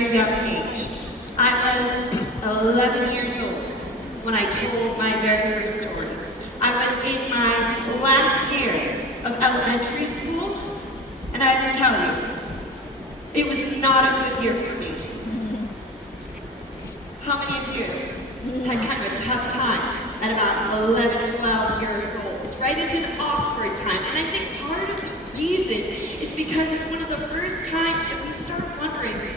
very young age. I was 11 years old when I told my very first story. I was in my last year of elementary school, and I have to tell you, it was not a good year for me. How many of you had kind of a tough time at about 11, 12 years old, right? It's an awkward time, and I think part of the reason is because it's one of the first times that we start wondering,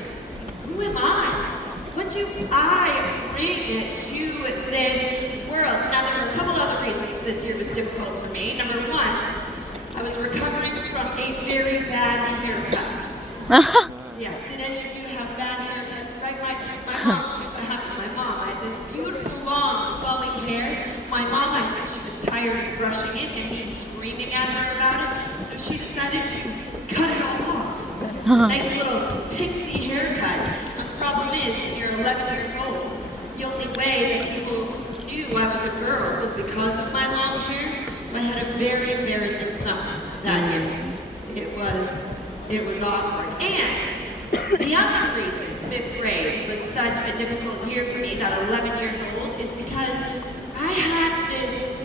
who am I? What do I bring to this world? Now, there were a couple other reasons this year was difficult for me. Number one, I was recovering from a very bad haircut. Yeah, did any of you have bad haircuts? Right, my mom, here's what happened. My mom, I had this beautiful, long, flowing hair. My mom, I think she was tired of brushing it and me screaming at her about it, so she decided to cut it all off. Nice little pixie haircut. And the problem is, when you're 11 years old, the only way that people knew I was a girl was because of my long hair, so I had a very embarrassing summer that year. It was awkward. And the other reason 5th grade was such a difficult year for me, that 11 years old, is because I had this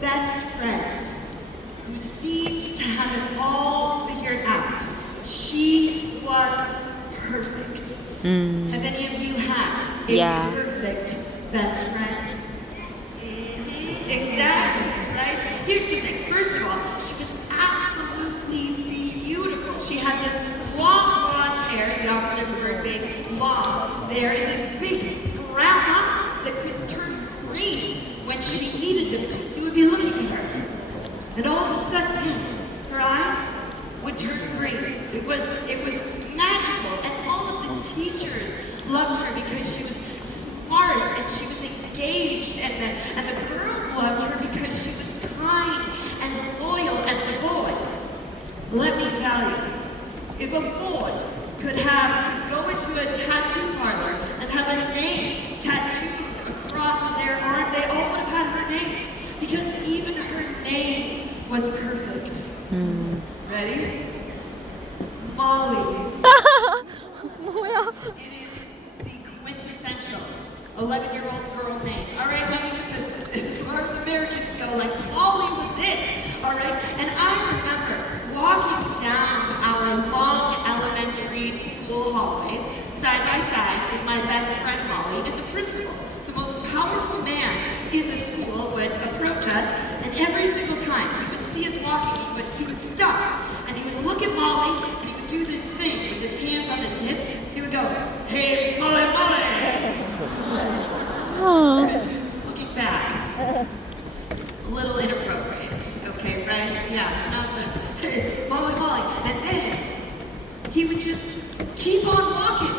best friend who seemed to have it all figured out. She was perfect. Have any of you had a perfect best friend? Exactly, right? Here's the thing. First of all, she was absolutely beautiful. She had this long blonde hair, the operative word being long there, and these big brown eyes that could turn green when she needed them to. You would be looking at her, and all of a sudden, yes, her eyes would turn green. It was magical, and all of the teachers loved her because she was smart and she was engaged, and the girls loved her because she was kind and loyal, and the boys. Let me tell you, if a boy could go into a tattoo parlor and have a name tattooed across their arm, they all would have had her name, because even her name was perfect. Ready? Molly. It is the quintessential 11-year-old girl name. All right, let me do this. As far as Americans go, like, Molly was it. All right, and I remember walking down our long elementary school hallways, side by side with my best friend Molly, and the principal, the most powerful man in the school, would approach us, and every single time he would see us walking, he would stop, and he would look at Molly, and he would do this thing with his hands on his hips. He would go, "Hey, Molly, Molly!" Looking back, a little inappropriate, okay, right? Yeah, not the Molly, Molly. And then he would just keep on walking,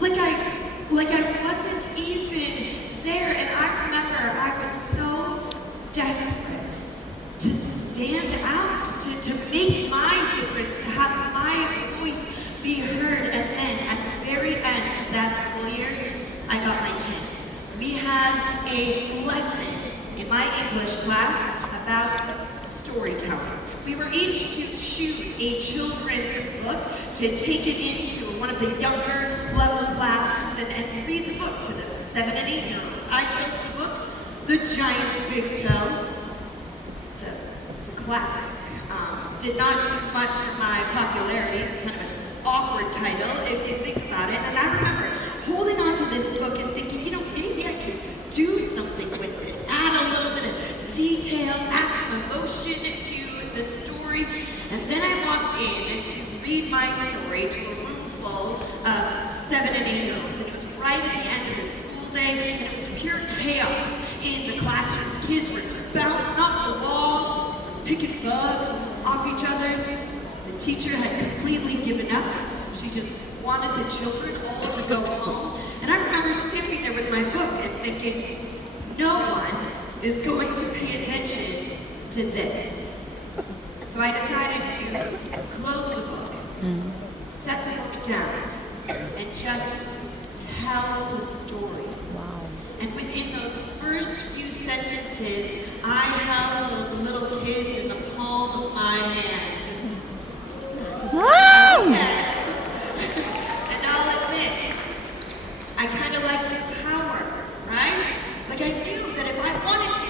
like I wasn't even there. And I remember I was so desperate to stand out, to make my difference, to have my voice be heard. And then at the very end of that school year, I got my chance. We had a lesson in my English class about storytelling. We were each to choose a children's book to take it into one of the younger level classrooms and read the book to the 7 and 8-year-olds. I chose the book, The Giant's Big Toe. It's a classic. Did not do much for my popularity. It's kind of an awkward title if you think about it. And I remember holding on to this book and thinking, maybe I could do something with this. Add a little bit of details, add some emotion to the story. And then I walked in to read my story to a room full of 7 and 8-year-olds. And it was right at the end of the school day, and it was pure chaos in the classroom. Kids were bouncing off the walls, picking bugs off each other. The teacher had completely given up. She just wanted the children all to go home. And I remember standing there with my book and thinking, no one is going to pay attention to this. So I decided to close the book, set the book down, and just tell the story. Wow. And within those first few sentences, I held those little kids in the palm of my hand. Wow! Yes. And I'll admit, I kind of liked your power, right? Like I knew that if I wanted to,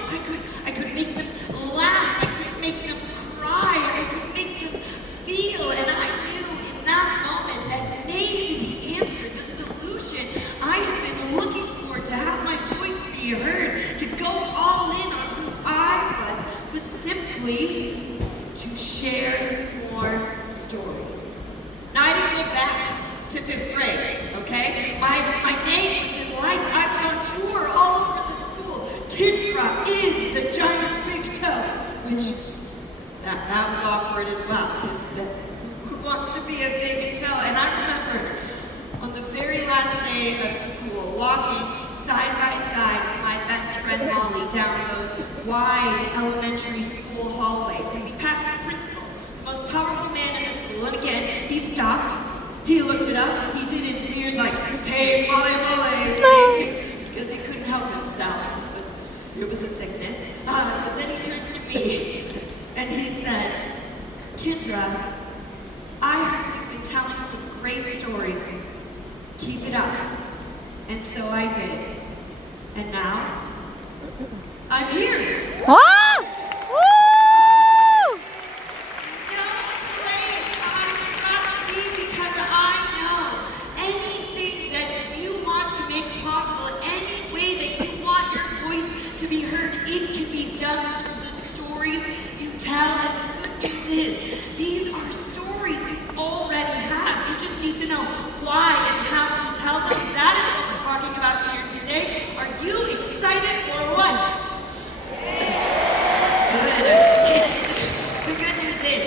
I could make them laugh, I could make them cry, I could make them feel, and I knew in that moment that maybe the answer, the solution I had been looking for to have my voice be heard, to go all in on who I was simply to share more stories. Now I didn't go back to 5th grade, okay? My name was in lights. I was on tour all over the school. Kindra is the giant's big toe, which that was awkward as well, because who wants to be a big toe? And I remember on the very last day of school, walking side by side with my best friend Molly down those wide elementary school hallways, and we passed the principal, the most powerful man in the school, and again, he stopped, he looked at us, he did his weird like, hey, Molly, because he couldn't help himself, it was a sickness, but then he turned to me, and he said, Kindra, I heard you've been telling some great stories, keep it up, and so I did, and now, I'm here. Wow! Woo! No place I'd rather be, because I know anything that you want to make possible, any way that you want your voice to be heard, it can be done through the stories you tell. And the good news is, these are stories you already have. You just need to know why and how to tell them. That is what we're talking about here today. Are you excited or what? The good news is,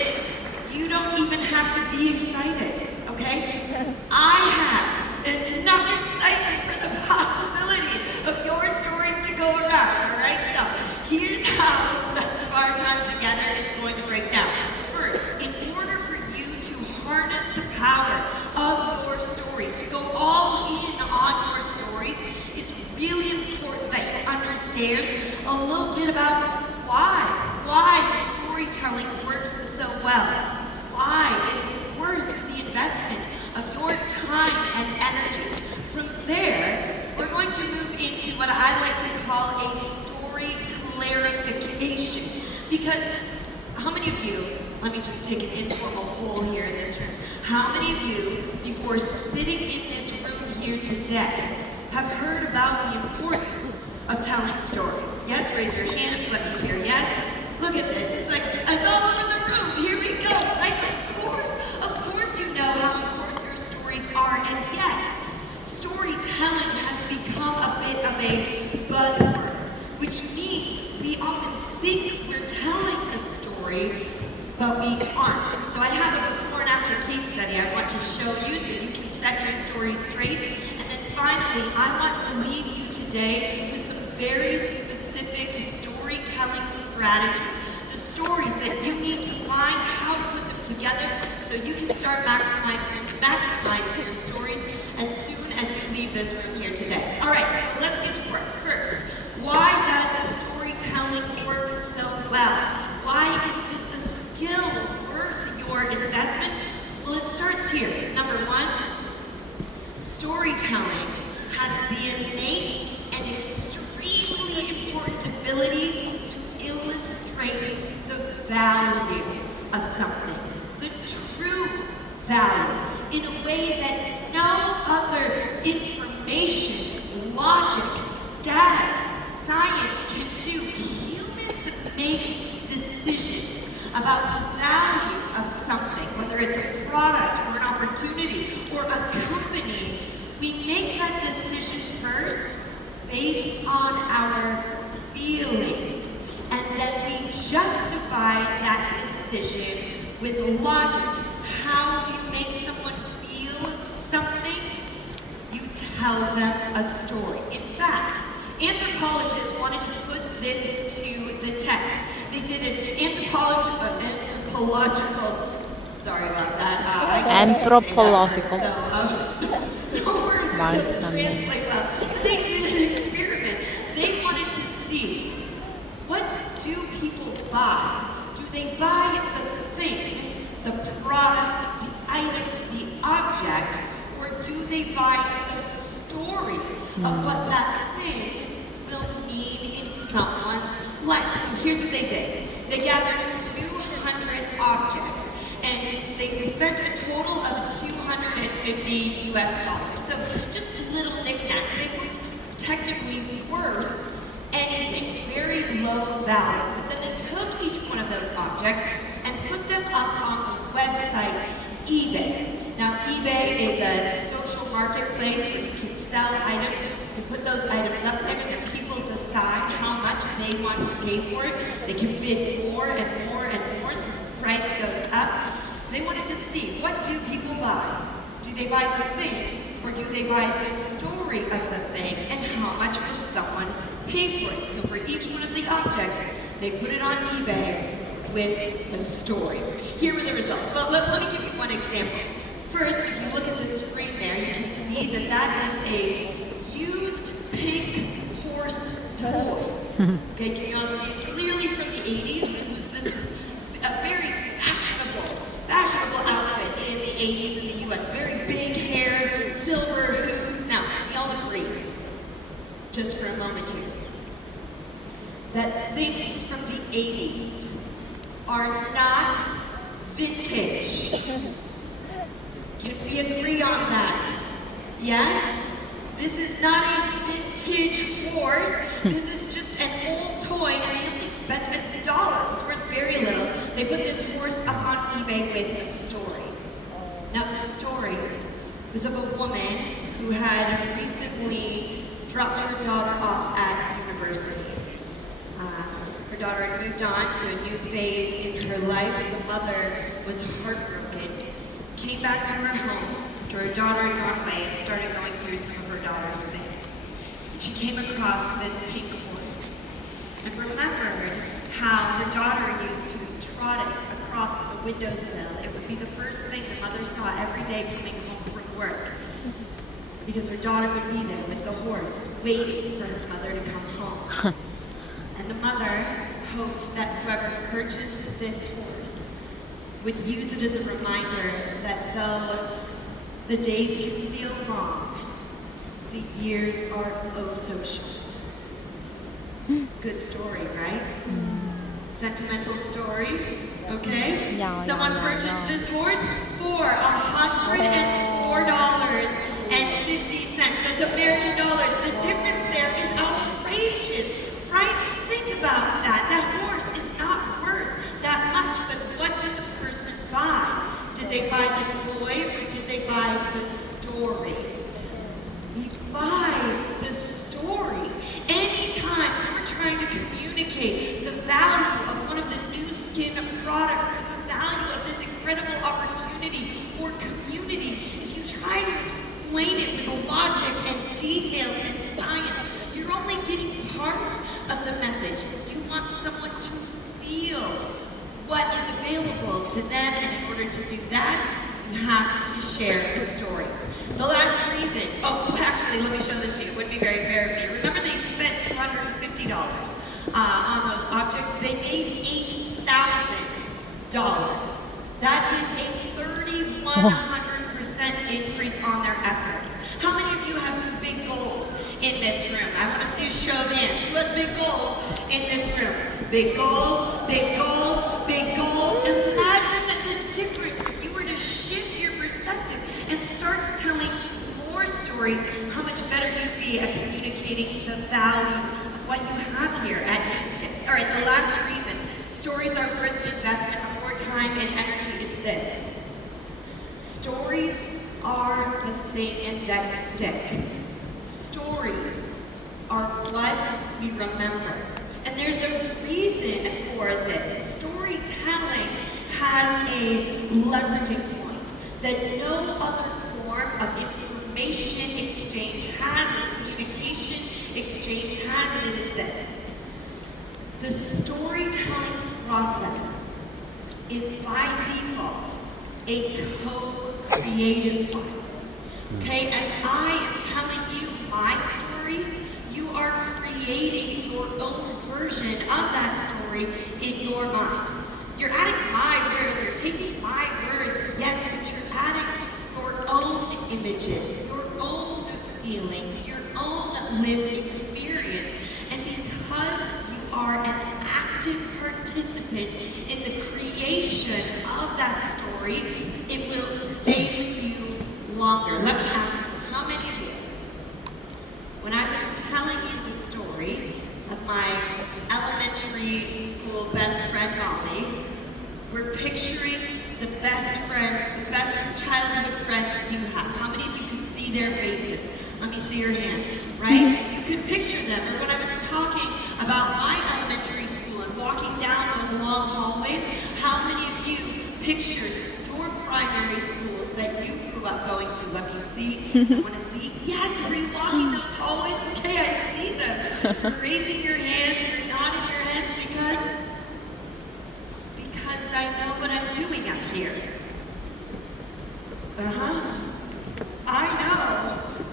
you don't even have to be excited, okay? I have enough excitement for the possibility of your stories to go around, all right? So here's how the rest of our time together is going to break down. First, in order for you to harness the power of your stories, to go all in on your stories, it's really important that you understand a little bit about why storytelling works so well, why it is worth the investment of your time and energy. From there, we're going to move into what I like to call a story clarification. Because how many of you, let me just take an informal poll here in this room, how many of you, before sitting in this room here today, have heard about the importance of telling stories? Yes, raise your hands, let me hear yes. Look at this, it's like, it's all over the room, here we go, right? Of course you know how important your stories are, and yet, storytelling has become a bit of a buzzword, which means we often think we're telling a story, but we aren't. So I have a before and after case study I want to show you so you can set your story straight. And then finally, I want to leave you today with some very specific storytelling strategies. The stories that you need to find how to put them together so you can start maximizing your stories as soon as you leave this room here today. All right, so let's get to work. First, why does storytelling work so well? Why is this a skill worth your investment? Well, it starts here. Number one, storytelling has the innate and extremely important ability to illustrate the value of something, the true value, in a way that no other information, logic, data, science can do. Humans make decisions about the value of something, whether it's a product or an opportunity or a company. We make that decision first based on our feelings, and then we justify that decision with logic. How do you make someone feel something? You tell them a story. In fact, anthropologists wanted to put this to the test. They did an anthropological, sorry about that. Anthropological. No worries, translate well. They did an experiment. They wanted to see, what do people buy? Do they buy the thing, the product, the item, the object, or do they buy the story of what that thing will mean in someone's life. So here's what they did. They gathered 200 objects and they spent a total of $250 US. So just little knickknacks. They weren't technically worth anything, very low value. But then they took each one of those objects and put them up on the website eBay. Now eBay is a social marketplace where you can sell items. You put those items up there and then people decide how much they want to pay for it. They can bid more and more and more so the price goes up. They wanted to see, what do people buy? Do they buy the thing or do they buy the story of the thing and how much will someone pay for it? So for each one of the objects, they put it on eBay with a story. Here were the results. Well, let me give you one example. First, if you look at the screen there, you can see that that is a used pink horse toy. Okay, can you all see it clearly from the 80s? This was a very fashionable outfit in the 80s in the US. Very big hair, silver hooves. Now, can we all agree, just for a moment here, that things from the 80s are not vintage? Can we agree on that? Yes? This is not a vintage horse. This is just an old toy, and they only spent $1. It was worth very little. They put this horse up on eBay with a story. Now, the story was of a woman who had recently dropped her daughter off at university. Her daughter had moved on to a new phase in her life. The mother was heartbroken, came back to her home after her daughter had gone away and started going through some of her daughter's things. And she came across this pink horse and remembered how her daughter used to trot it across the windowsill. It would be the first thing the mother saw every day coming home from work, because her daughter would be there with the horse, waiting for her mother to come home. And the mother hoped that whoever purchased this horse would use it as a reminder that though the days can feel long, the years are oh so short. Good story, right? Sentimental story, okay? Someone purchased this horse for $104.50. That's American dollars. The difference there is outrageous, right? Think about that. That horse is not worth that much, but what did the person buy? Did they buy the toy or did they buy the story? We buy the story. Anytime you're trying to communicate the value of one of the Nuskin products, or the value of this incredible opportunity or community, if you try to explain it with logic and details and science, you're only getting part of the message. You want someone to feel what is available to them, and in order to do that, you have to share a story. The last reason, actually, let me show this to you. It wouldn't be very fair of me. Remember, they spent $250 on those objects. They made $8,000. That is a 3,100% increase on their efforts. How many of you have some big goals in this room? I want to see a show of hands. Who has big goals in this room? Big goals, big goals, big goals. Imagine the difference if you were to shift your perspective and start telling more stories, how much better you'd be at communicating the value of what you have here at Nuskin. All right, the last reason stories are worth the investment of more time and energy is this. Stories are the thing that stick. Stories are what we remember. And there's a reason for this. Storytelling has a leveraging point that no other form of information exchange has, or communication exchange has, and it is this. The storytelling process is by default a co-creative one. Okay, as I am telling you my story, you are creating your own version of that story in your mind. You're adding my words, you're taking my words, yes, but you're adding your own images, your own feelings, your own lived experience. And because you are an active participant in the creation of that story, it will stay with you longer. Let me ask you, how many of you, when I was telling you the story of my elementary school best friend Molly, we're picturing the best friends, the best childhood friends you have. How many of you could see their faces? Let me see your hands, right? You could picture them. Or when I was talking about my elementary school and walking down those long hallways, how many of you pictured your primary schools that you grew up going to? Let me see. I want to see. Yes, were you walking those hallways? Okay, I see them. You're raising your hands, you're nodding your heads because I know what I'm doing up here. I know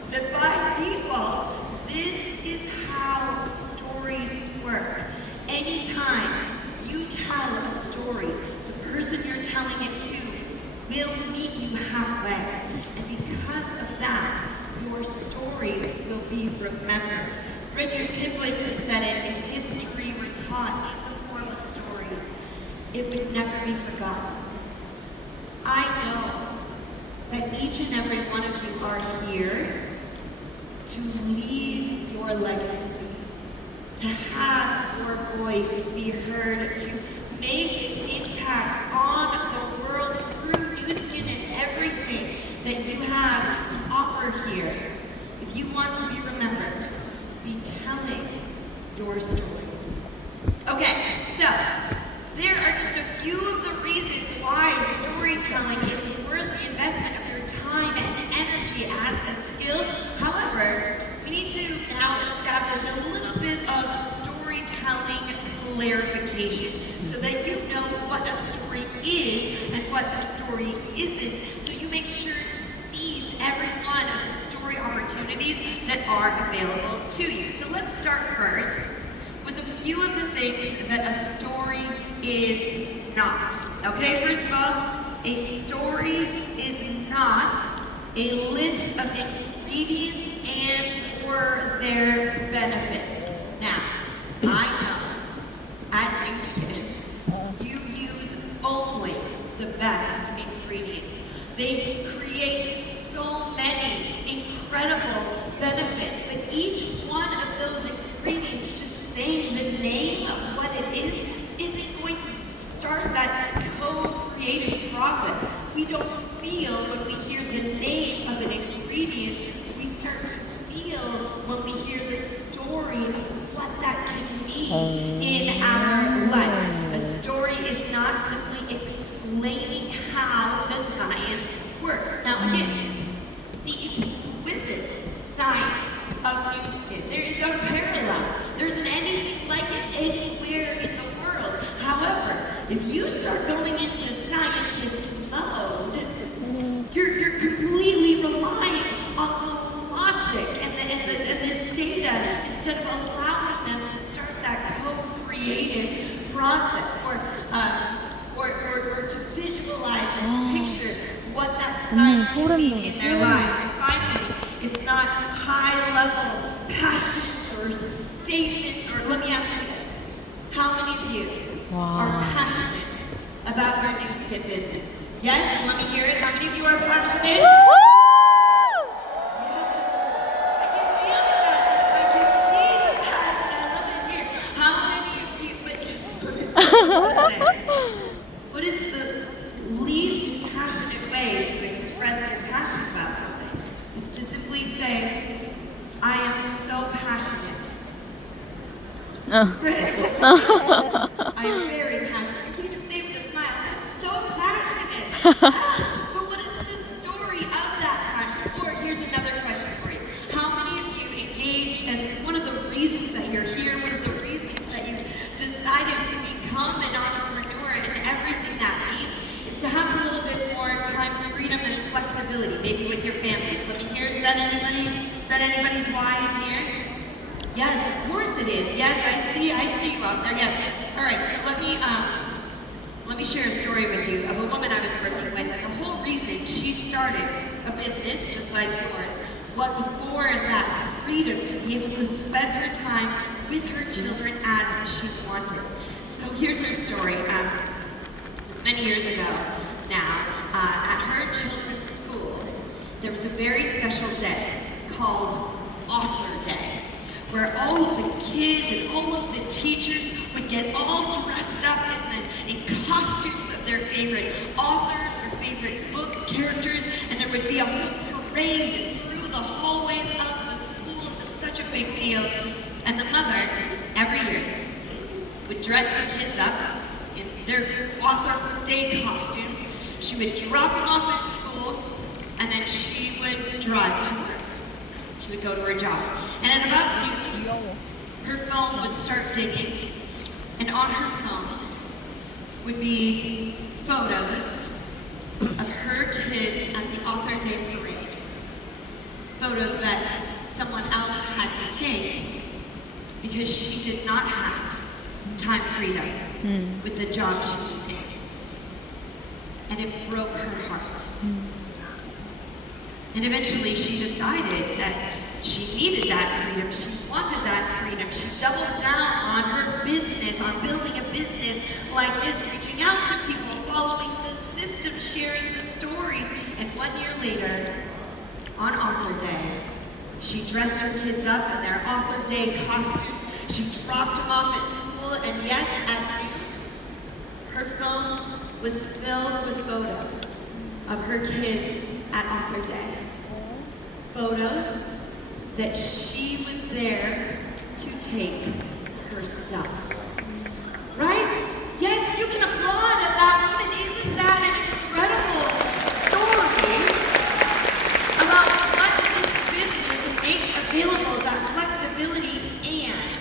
that by default, this is how stories work. Anytime you tell a story, the person you're telling it to will meet you halfway. And because of that, your stories will be remembered. Rudyard Kipling said it, if history were taught in the form of stories, it would never be forgotten. I know that each and every one of you are here to leave your legacy, to have your voice be heard, to make an impact on the world through Nuskin and everything that you have to offer here. If you want to be remembered, be telling your stories. Okay, so there are just a few of the reasons why storytelling is worth the investment of your time and energy as a skill. However, we need to now establish a little bit of storytelling clarification so that you know what a story is and what a story isn't, so you make sure to seize every one of the story opportunities that are available to you. So let's start first with a few of the things that a story is not. Okay, first of all, a story is not a list of ingredients and or their benefits. Now, I know at Nuskin, you use only the best ingredients. They create so many incredible benefits, but each one of those ingredients, just saying the name of what it is, isn't going to start that co-creative process. We don't feel when we hear the name of an ingredient, we start to feel when we hear the story of what that can mean in our life. A story is not simply explaining how the science works. Now again, the exquisite science of Nuskin, there is unparalleled. There isn't anything like it anywhere in the world. However, if you start going into scientist mode, you're completely relying on the logic and the data instead of allowing them to start that co-creative process or to visualize and to picture what that science can mean in their lives. And finally, it's not high-level passions or statements, or let me ask you this. How many of you are passionate about your Nuskin business? Yes? Let me hear it. How many of you are passionate? What is the least passionate way to express your passion about something? Is to simply say, I am so passionate. I am very passionate. You can even say with a smile, I'm so passionate. But what is the story of that passion? Or here's another question for you. How many of you engage as one of the reasons that you're here, one of the reasons that you decided to become an entrepreneur and everything that means is to have a little bit more time, freedom, and flexibility, maybe with your families. Let me hear, is that anybody's why in here? Yes, of course it is. Yes, I see you out there. Yes. All right, so let me share a story with you of a woman I was working with, and the whole reason she started a business just like yours was for that freedom to be able to spend her time with her children as she wanted. So here's her story. It was many years ago now. At her children's school, there was a very special day called Author Day, where all of the kids and all of the teachers would get all dressed up in costumes of their favorite authors or favorite book characters, and there would be a whole parade through the hallways of the school. It was such a big deal. And the mother, every year, would dress her kids up in their Author Day costumes. She would drop them off at school, and then she would drive to work. She would go to her job. And at about noon, her phone would start dinging, and on her phone would be photos of her kids at the Author Day parade. Photos that someone else had to take because she did not have time freedom with the job she was in. And it broke her heart. And eventually she decided that she needed that freedom. She wanted that freedom. She doubled down on her business, on building a business like this, reaching out to people, following the system, sharing the stories. And 1 year later, on Author Day, she dressed her kids up in their Author Day costumes. She dropped them off at school, and yes, at noon, her phone was filled with photos of her kids at Author Day. Photos that she was there to take herself. Right? Yes, you can applaud at that moment. Isn't that an incredible story about what this business makes available, that flexibility? And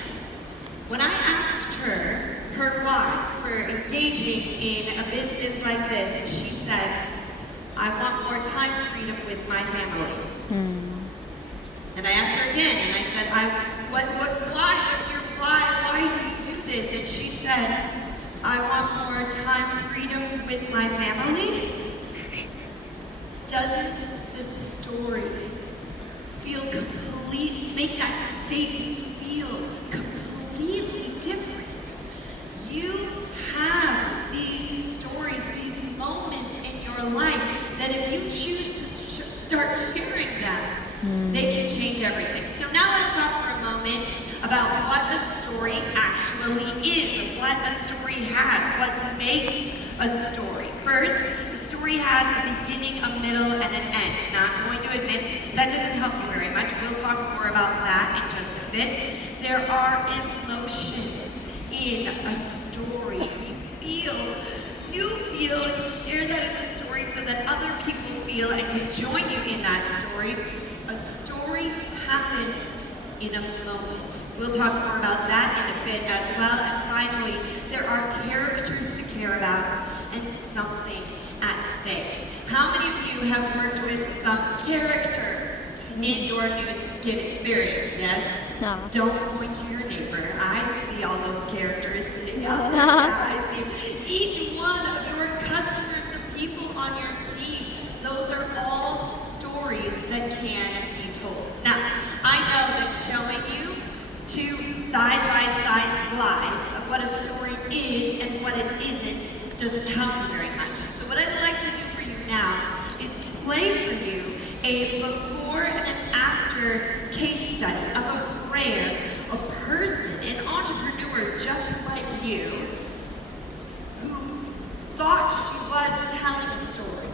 when I asked her why for engaging in a business like this, she said, I want more time freedom with my family. And I asked her again, and I said, why? What's your why? Why do you do this? And she said, I want more time freedom with my family. Doesn't the story make that statement feel completely different? You have these stories, these moments in your life that if you choose to start sharing them, they can change everything. So now let's talk for a moment about what a story actually is, and what a story has, what makes a story. First, a story has a beginning, a middle, and an end. Now, I'm going to admit that doesn't help you very much. We'll talk more about that in just a bit. There are emotions in a story. You share that in the story so that other people feel and can join you in that story. A story happens in a moment. We'll talk more about that in a bit as well. And finally, there are characters to care about and something at stake. How many of you have worked with some characters in your Nuskin experience? Yes? No. Don't point to your neighbor. I see all those characters sitting out there. I see each one of your customers, the people on your team. Those are all stories that can be told. Now, I know that showing you two side-by-side slides of what a story is and what it isn't doesn't help you very much. So what I'd like to do for you now is play for you a before and an after case study of a brand, a person, an entrepreneur just like you, who thought she was telling a story,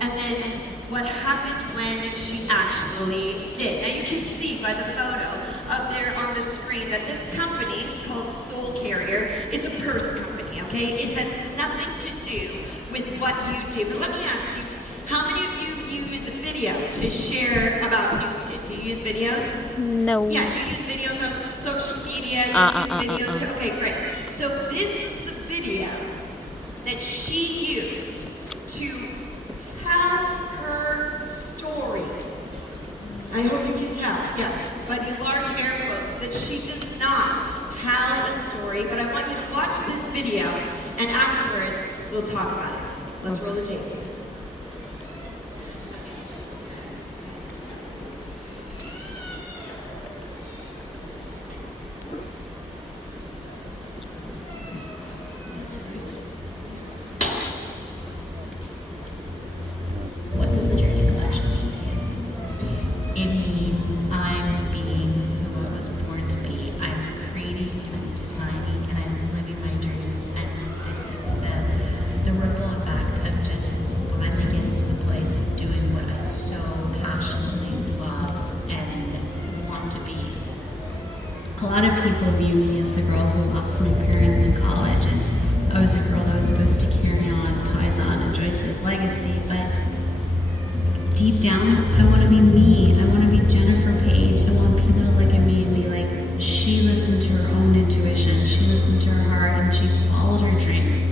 and then what happened when she actually did. Now you can see by the photo up there on the screen that this company, it's called Soul Carrier, it's a purse company, okay? It has nothing to do with what you do. But let me ask you, how many of you use a video to share about Nuskin? Do you use videos? No. Yeah, you use videos on social media, you use videos. Okay, great. So this is the video that she used to tell her story. I hope you can tell, yeah, but in large air quotes, that she does not tell a story, but I want you to watch this video, and afterwards, we'll talk about it. Let's roll the tape. a lot of people view me as the girl who lost my parents in college, and I was the girl that was supposed to carry on Paisan and Joyce's legacy, but deep down, I want to be me. I want to be Jennifer Page. I want people to look at me and be like, she listened to her own intuition, she listened to her heart, and she followed her dreams.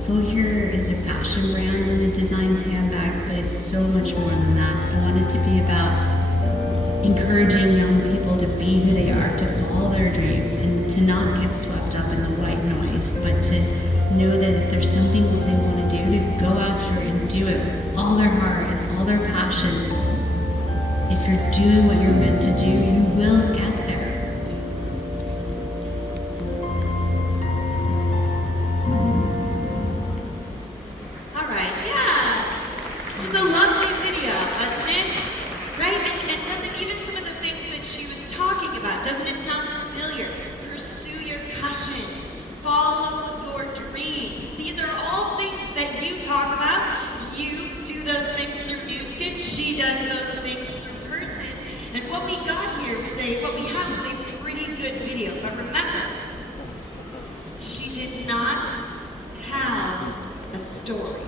So here is a fashion brand and it designs handbags, but it's so much more than that. I want it to be about encouraging young people to be who they are, to follow their dreams, and to not get swept up in the white noise, but to know that there's something that they want to do, to go after it and do it with all their heart and all their passion. If you're doing what you're meant to do, you will get there. All right, yeah. It was a lovely video, wasn't it? Right? And doesn't even some of the things that she was talking about, doesn't it sound familiar? Pursue your passion. Follow your dreams. These are all things that you talk about. You do those things through Nuskin. She does those things through Purses. And what we got here today, what we have is a pretty good video. But remember, she did not tell a story.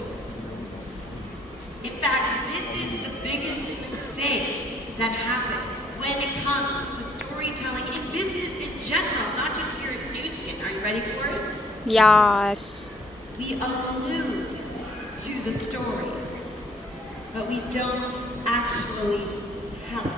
In fact, this is the biggest mistake that happens when it comes to storytelling in business in general, not just here at Nuskin. Are you ready for it? Yes. We allude to the story, but we don't actually tell it.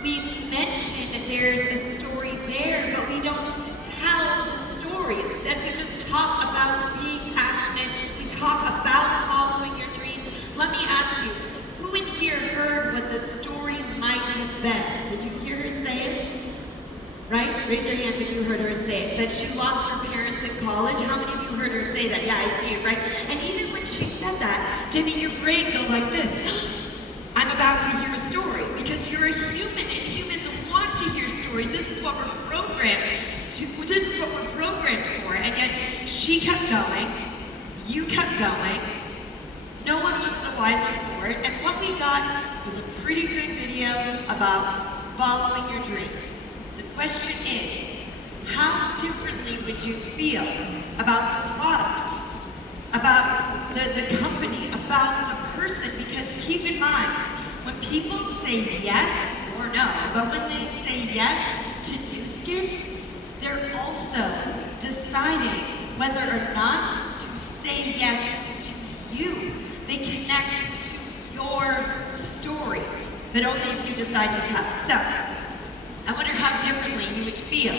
We mention that there's a story there, but we don't tell the story. Instead, we just talk about being passionate. We talk about following your dreams. Let me ask you, who in here heard what the story might have been? Did you hear her say it? Right? Raise your hands if you heard her say it. That she lost her parents in college. How many of you heard her say that? Yeah, I see it, right? And even when she said that, didn't your brain go like this? I'm about to hear a story. Because you're a human and humans want to hear stories. This is what we're programmed to. This is what we're programmed for. And yet she kept going. You kept going. No one was the wiser for it. And what we got was a pretty good video about following your dreams. The question is, how differently would you feel about the product, about the company, about the person? Because keep in mind, when people say yes or no, but when they say yes to Nuskin, they're also deciding whether or not to say yes to you. They connect to your story, but only if you decide to tell it. So, I wonder how differently you would feel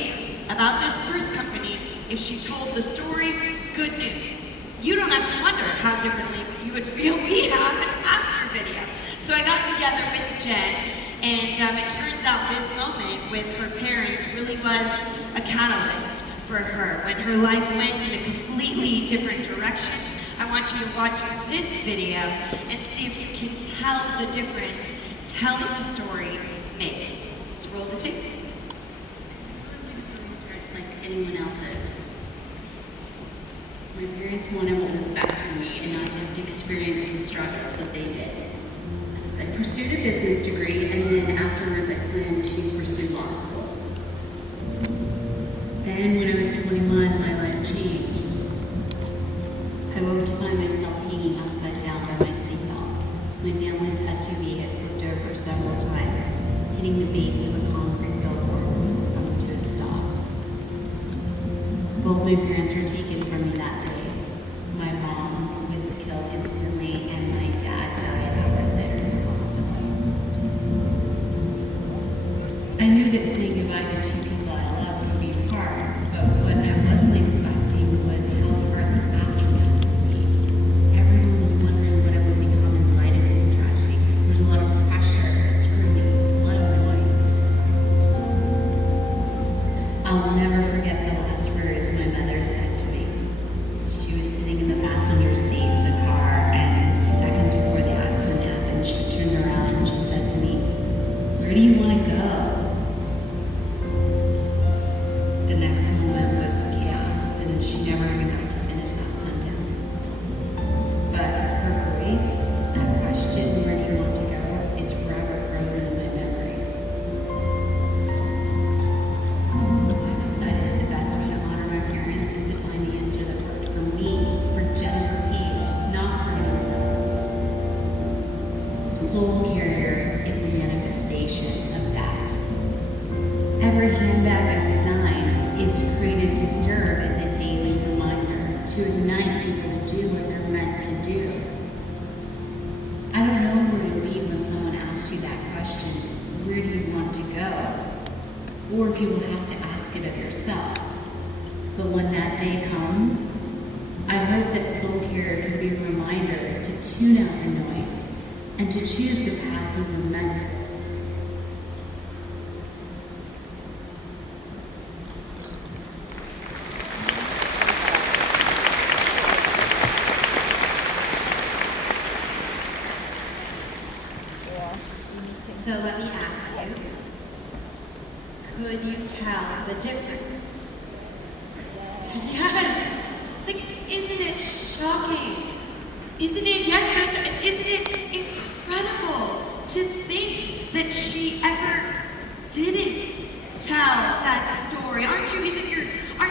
about this purse company if she told the story. Good news. You don't have to wonder how differently you would feel. We have an after video. So I got together with Jen, and it turns out this moment with her parents really was a catalyst for her. When her life went in a completely different direction, I want you to watch this video and see if you can tell the difference telling the story makes. Let's roll the tape. Suppose my story starts like anyone else's. My parents wanted what was best for me and not to have to experience the struggles that they did. So I pursued a business degree, and then afterwards I planned to pursue law school. Then when I was 21, my life changed. I woke to find myself hanging upside down by my seatbelt. My family's SUV had flipped over several times, hitting the base of a concrete billboard and coming to a stop. Both my parents were taken from me that day. My mom was killed instantly, and my dad died hours later in the hospital. I knew that saying goodbye to two people I loved would be hard, but what I wasn't expecting was how hard the aftermath would be. Everyone was wondering what I would become in light of this tragedy. There was a lot of pressure, scrutiny, a lot of noise. I'll never forget the last words my mother said Soul Carrier is the manifestation of that. Every handbag I design is created to serve as a daily reminder to ignite people to do what they're meant to do. I don't know where to be when someone asks you that question, where do you want to go? Or if you will have to ask it of yourself. But when that day comes, I hope that Soul Carrier can be a reminder to tune out the noise and to choose the path you were meant for. So let me ask you, could you tell the difference? Yes! Like, isn't it shocking? Isn't it, yes, isn't it incredible to think that she ever didn't tell that story? Aren't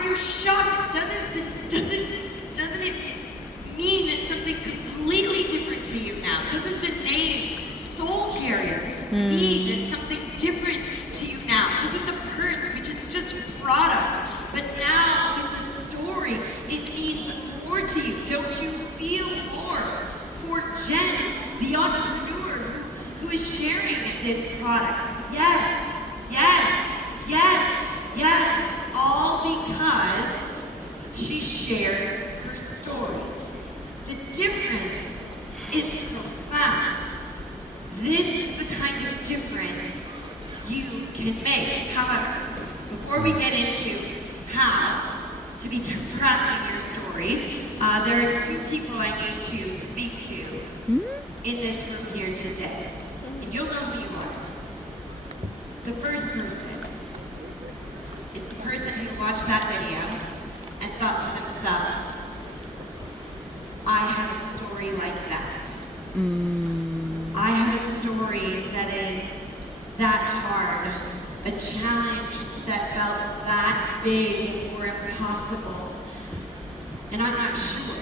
you shocked? Doesn't it mean it's something completely different to you now? Doesn't the name Soul Carrier mean something different to you now? Doesn't the purse, which is just product, but now with the story, it means more to you? Don't you feel more for Jen, the entrepreneur who is sharing this product? Yes, yes, yes, yes, all because she shared her story. The difference is profound. This is the kind of difference you can make. However, before we get into how to be crafting your stories, there are two people I need to speak to in this room here today. And you'll know who you are. The first person is the person who watched that video and thought to themselves, I have a story like that. I have a story that is that hard, a challenge that felt that big or impossible, and I'm not sure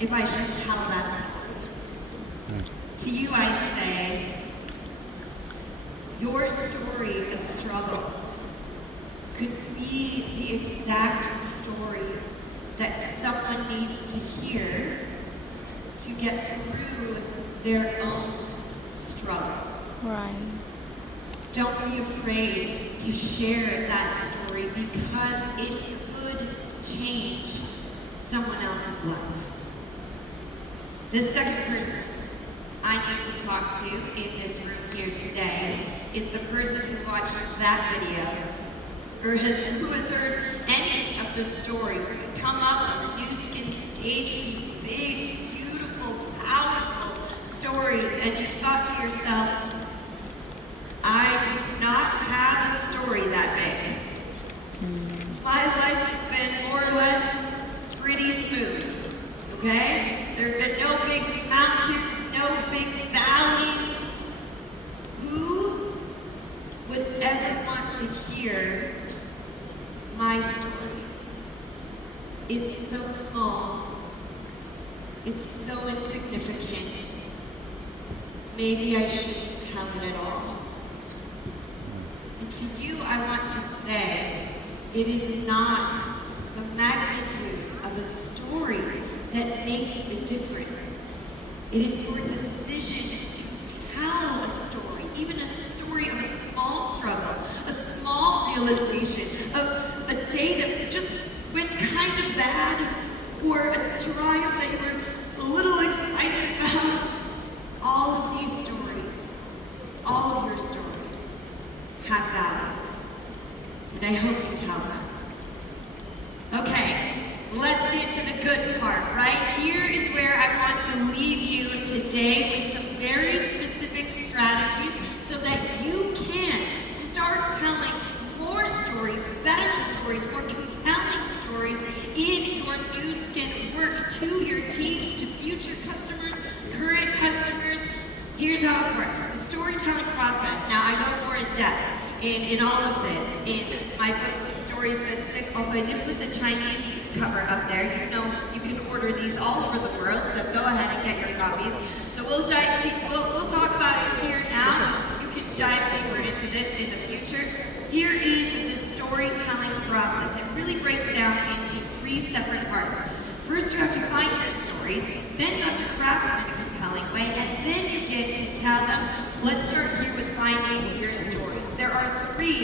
if I should tell that story. To you I say, your story of struggle could be the exact story that someone needs to hear to get through their own struggle. Right. Don't be afraid to share that story because it could change someone else's life. The second person I need to talk to in this room here today is the person who watched that video or who has heard any of the stories that come up on the Nuskin stage, these big, beautiful, powerful stories, and you've thought to yourself, I do not have a story that big. My life has been more or less pretty smooth, okay? There have been no big mountains, no big valleys. Who would ever want to hear my story? It's so small. It's so insignificant. Maybe I shouldn't tell it at all. And to you, I want to say, it is not the magnitude of a story that makes the difference. It is your decision to tell a story, even a story of a small struggle, a small realization, of a day that just went kind of bad, or a triumph that you were a little excited about. All of these stories, all of your stories, have value. And I hope you tell them. Okay, let's get to the good part, right? Here is where I want to leave you today with some very specific strategies so that you can start telling more stories, better stories, more compelling stories in your Nuskin work to your teams, to future customers, current customers. Here's how it works. The storytelling process. Now, I go more in depth in all of this in my books, Stories That Stick. Also, I did put the Chinese cover up there. You know, you can order these all over the world, so go ahead and get your copies. So we'll talk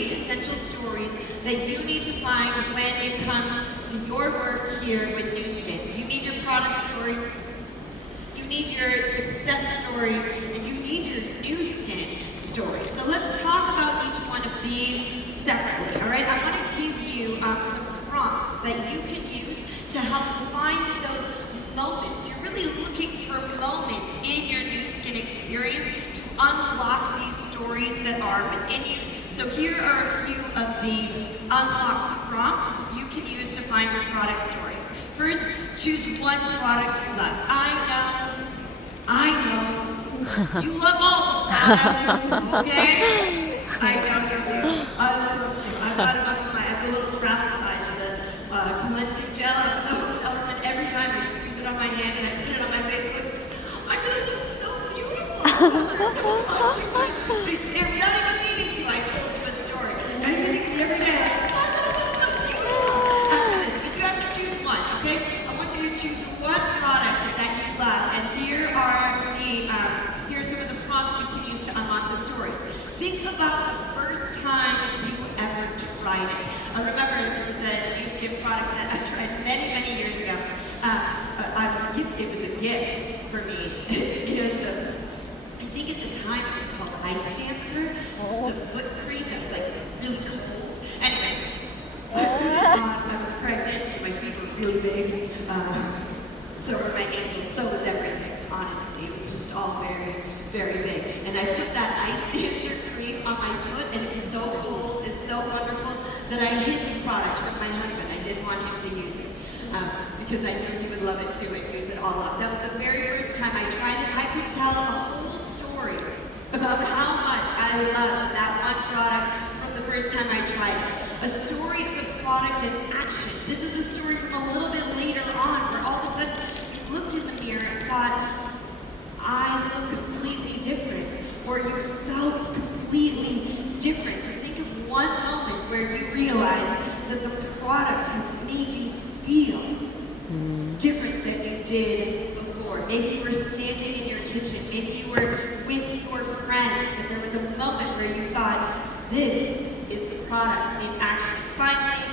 essential stories that you need to find when it comes to your work here with Nuskin. You need your product story, you need your success story, and you need your Nuskin story. So let's talk about each one of these separately, all right? I want to give you some prompts that you can use to help find those moments. You're really looking for moments in your Nuskin experience to unlock these stories that are within you. So here are a few of the unlock prompts you can use to find your product story. First, choose one product you love. I know, you love all the products, okay? I know you do. I love them too. I've got them up to I have the little travel size of the cleansing gel at the hotel room, and every time I squeeze it on my hand and I put it on my face, I'm gonna look so beautiful. They're not even needing to. I told you a story. Now you're gonna get every day. I'm gonna look so beautiful. After this, but you have to choose one, okay? I want you to choose one product that you love, and here are here's some of the prompts you can use to unlock the stories. Think about the first time you ever tried it. I remember there was a Nuskin product that I tried many, many years ago. It was a gift for me. And I think at the time it was called Ice Dancer. It was the foot cream that was like really cold. Anyway, I put it on. I was pregnant, so my feet were really big. So were my ankles, so was everything. Honestly, it was just all very, very big. And I put that Ice Dancer cream on my foot, and it was so cold and so wonderful that I hid the product from my husband. I didn't want him to use it because I knew he would love it too and use it all up. That was the very first time I tried it. I could tell a whole story about how much I loved that one product from the first time I tried it. A story of the product in action. This is a story from a little bit later on where all of a sudden you looked in the mirror and thought, I look completely different, or you felt completely different. And think of one moment where you realized that the product has made you feel different than you did before. Maybe you were standing in your kitchen, maybe you were with your friends, but there was a moment where you thought, this is the product in action. Finally,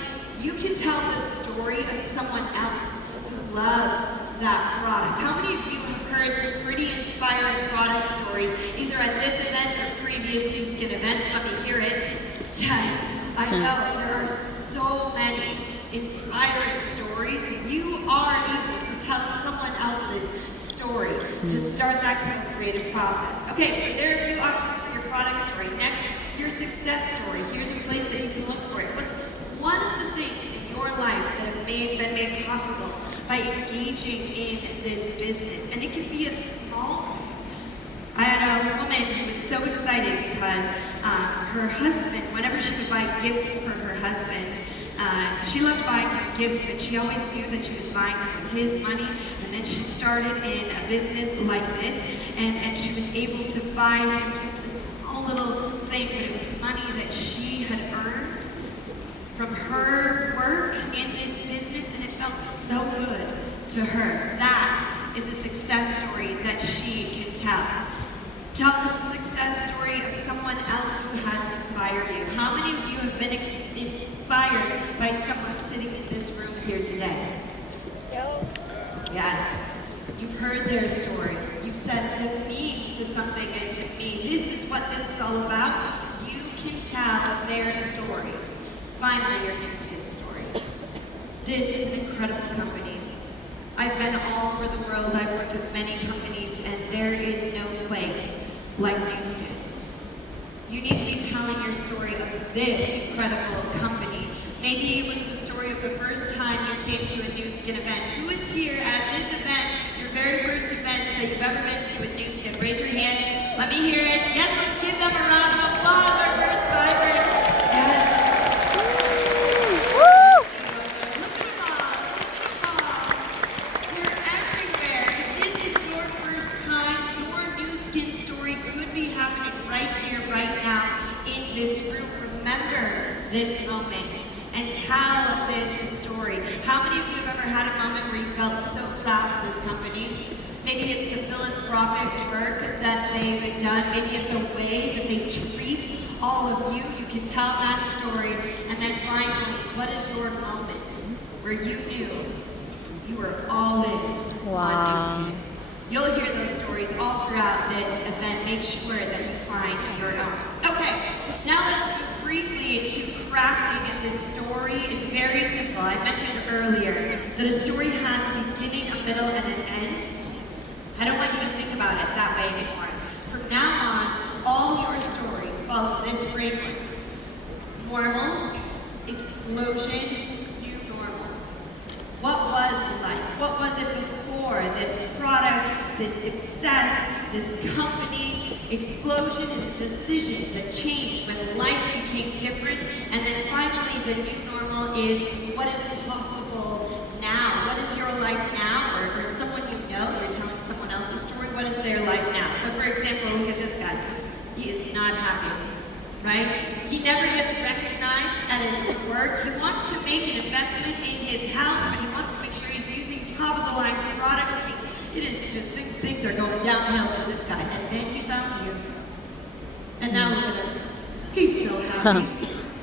you can tell the story of someone else who loved that product. How many of you have heard some pretty inspiring product stories, either at this event or previous Nuskin events? Let me hear it. Yes, I know there are so many inspiring stories. You are able to tell someone else's story to start that kind of creative process. Okay, so there are a few options for your product story. Next, your success story. Here's a place that you can look for it. What's one of the things in your life that have been made possible by engaging in this business? And it can be a small thing. I had a woman who was so excited because her husband, whenever she would buy gifts for her husband, she loved buying him gifts, but she always knew that she was buying them with his money. And then she started in a business like this, and she was able to buy him just a small little thing, but it was money that she had earned from her work in this business, and it felt so good to her. That is a success story that she can tell. Tell the success story of someone else who has inspired you. How many of you have been inspired by someone sitting in this room here today? Yes. You've heard their story. You've said the means is something, and to me, this is what this is all about. You can tell their story. Finally, your Nuskin story. This is an incredible company. I've been all over the world. I've worked with many companies, and there is no place like Nuskin. You need to be telling your story of this incredible company. Maybe it was the story of the first time you came to a Nuskin event. Who is here at this event, your very first event that you've ever been to with Nuskin? Raise your hand. Let me hear it. Yes, let's give them a round of applause. Our first vibrant. Yes. Woo! Look at them all. They're everywhere. If this is your first time, your Nuskin story could be happening right here, right now, in this room. Remember this moment and tell this story. How many of you have ever had a moment where you felt so proud of this company? Maybe it's the philanthropic work that they've done. Maybe it's a way that they treat all of you. You can tell that story. And then finally, what is your moment where you knew you were all in Wow. on Nuskin? You'll hear those stories all throughout this event. Make sure that you find your own. Okay, now let's move briefly to crafting this story. It's very simple. I mentioned earlier that a story has a beginning, a middle, and an end. I don't want you to think about it that way anymore. From now on, all your stories follow this framework. Normal, explosion, new normal. What was life? What was it before this product, this success, this company? Explosion is a decision that changed when life became different. And then finally, the new normal is what is possible now? What is your life now? Or someone you know, you're telling someone else's story, what is their life now? So for example, look at this guy. He is not happy, right? He never gets recognized at his work. He wants to make an investment in his health, but he wants to make sure he's using top of the line products. I mean, it is just, things are going downhill for this guy. And then he found you. And now look at him. He's so happy.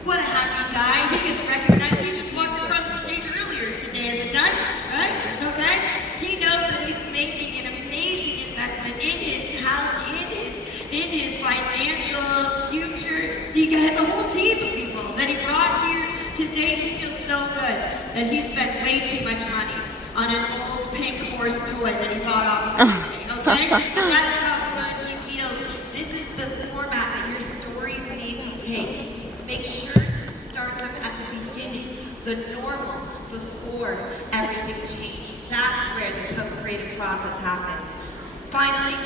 What a happy guy. He gets recognized. He just walked across the stage earlier today as a diamond, right? Okay? He knows that he's making an amazing investment in his health, in his financial future. He has a whole team of people that he brought here today. He feels so good that he spent way too much money on an old pink horse toy that he bought off of today, okay? And that is how good he feels. This is the format that your stories need to take. Make sure to start them at the beginning, the normal, before everything changed. That's where the co-creative process happens. Finally,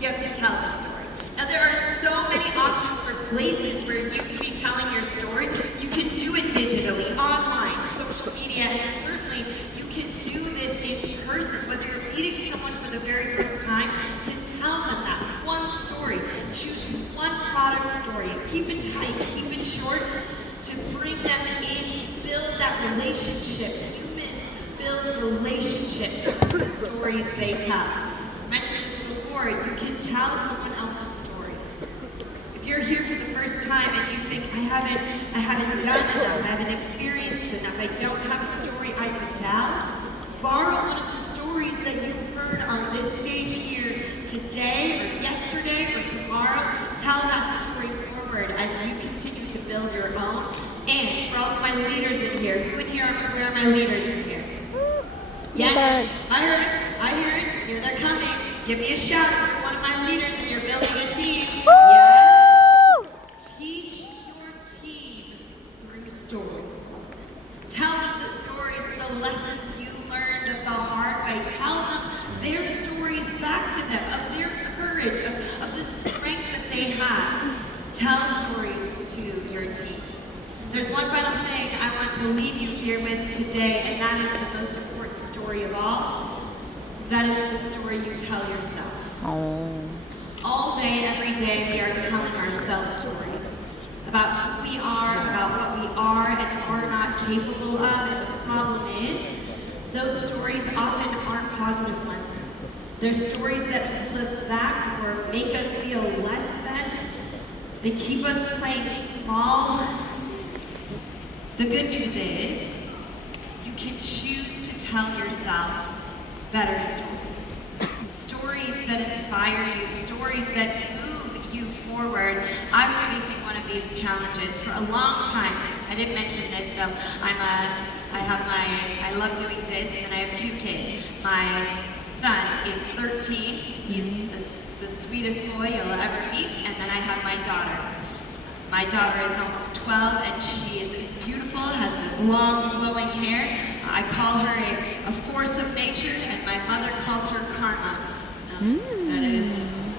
you have to tell the story. Now there are so many options for places where you can be telling your story. You can do it digitally, online, social media, and certainly you can do this in person, whether you're meeting someone for the very first time, to tell them that one story. Choose one product story and keep it tight, keep it short, to bring them in, to build that relationship. Humans build relationships through the stories they tell. I mentioned this before, you can tell someone else's story. If you're here for the first time and you think, I haven't done enough, I haven't experienced enough, I don't have a story I can tell, borrow one of the stories that you heard on this stage here today or yesterday or tomorrow. Tell that story forward as you continue to build your own. And for all of my leaders in here, who in here where are my leaders in here? Yes, I heard it. I hear it. Here they're coming. Give me a shout if you're one of my leaders and you're building a team. Yes. Teach your team through stories. Tell them the stories, the lessons you learned the hard way. Tell them their stories back to them, of their courage, of the strength that they have. Tell stories to your team. There's one final thing I want to leave you here with today, and that is the most important story of all. That is the story you tell yourself. Oh. All day, every day, we are telling ourselves stories about who we are, about what we are and are not capable of. And the problem is, those stories often aren't positive ones. They're stories that hold us back or make us feel less than. They keep us playing small. The good news is, you can choose to tell yourself better stories. Stories that inspire you, stories that move you forward. I was facing one of these challenges for a long time. I didn't mention this, so I love doing this, and I have 2 kids. My son is 13. He's the sweetest boy you'll ever meet, and then I have my daughter. My daughter is almost 12, and she is beautiful, has this long flowing hair. I call her a force of nature, and my mother calls her karma.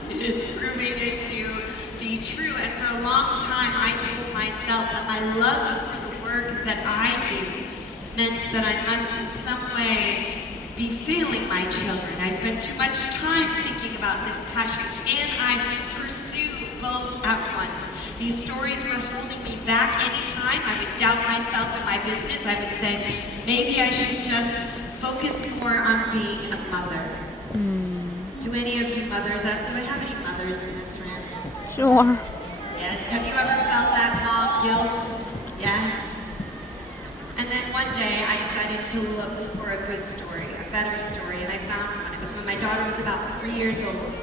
It is proving it to be true. And for a long time, I told myself that my love for the work that I do meant that I must in some way be failing my children. I spent too much time thinking about this passion. Can I pursue both at once? These stories were holding me back. Anytime I would doubt myself in my business, I would say, maybe I should just focus more on being a mother. Do mothers. Do I have any mothers in this room? Sure. Yes. Have you ever felt that mom guilt? Yes. And then one day I decided to look for a good story, a better story, and I found one. It was when my daughter was about 3 years old.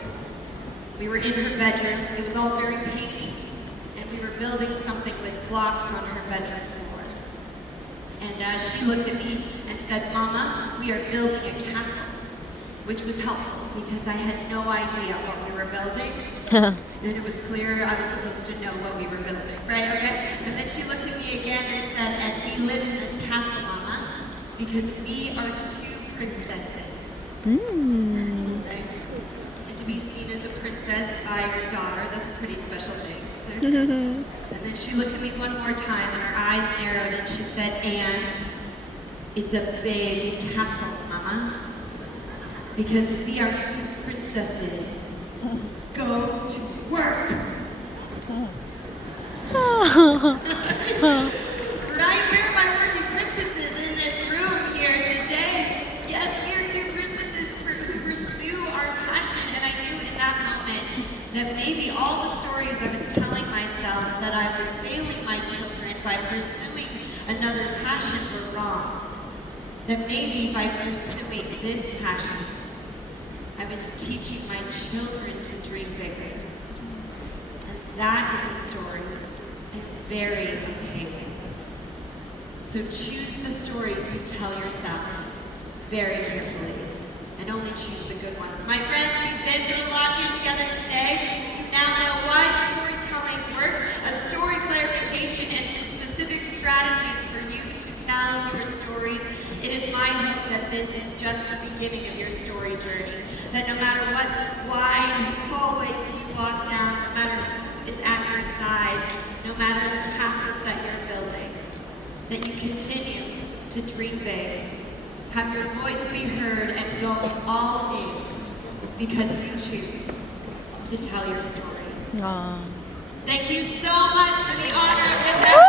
We were in her bedroom. It was all very pink, and we were building something with blocks on her bedroom floor. And she looked at me and said, "Mama, we are building a castle," which was helpful because I had no idea what we were building. And it was clear I was supposed to know what we were building, right? Okay? And then she looked at me again and said, "And we live in this castle, Mama, because we are two princesses." Right? And to be seen as a princess by your daughter, that's a pretty special thing. And then she looked at me one more time and her eyes narrowed and she said, "And it's a big castle, Mama, because we are two princesses. Go to work." Right? Where are my working princesses in this room here today? Yes, we are two princesses who pursue our passion. And I knew in that moment that maybe all the stories I was telling myself that I was failing my children by pursuing another passion were wrong. That maybe by pursuing this passion, I was teaching my children to dream bigger. And that is a story I'm very okay with. So choose the stories you tell yourself very carefully and only choose the good ones. My friends, we've been through a lot here together today. You now know why storytelling works, a story clarification, and some specific strategies for you to tell your stories. It is my hope that this is just the beginning of your story journey. That no matter what wide hallways you walk down, no matter who is at your side, no matter the castles that you're building, that you continue to dream big, have your voice be heard, and go all in because you choose to tell your story. Aw. Thank you so much for the honor of this.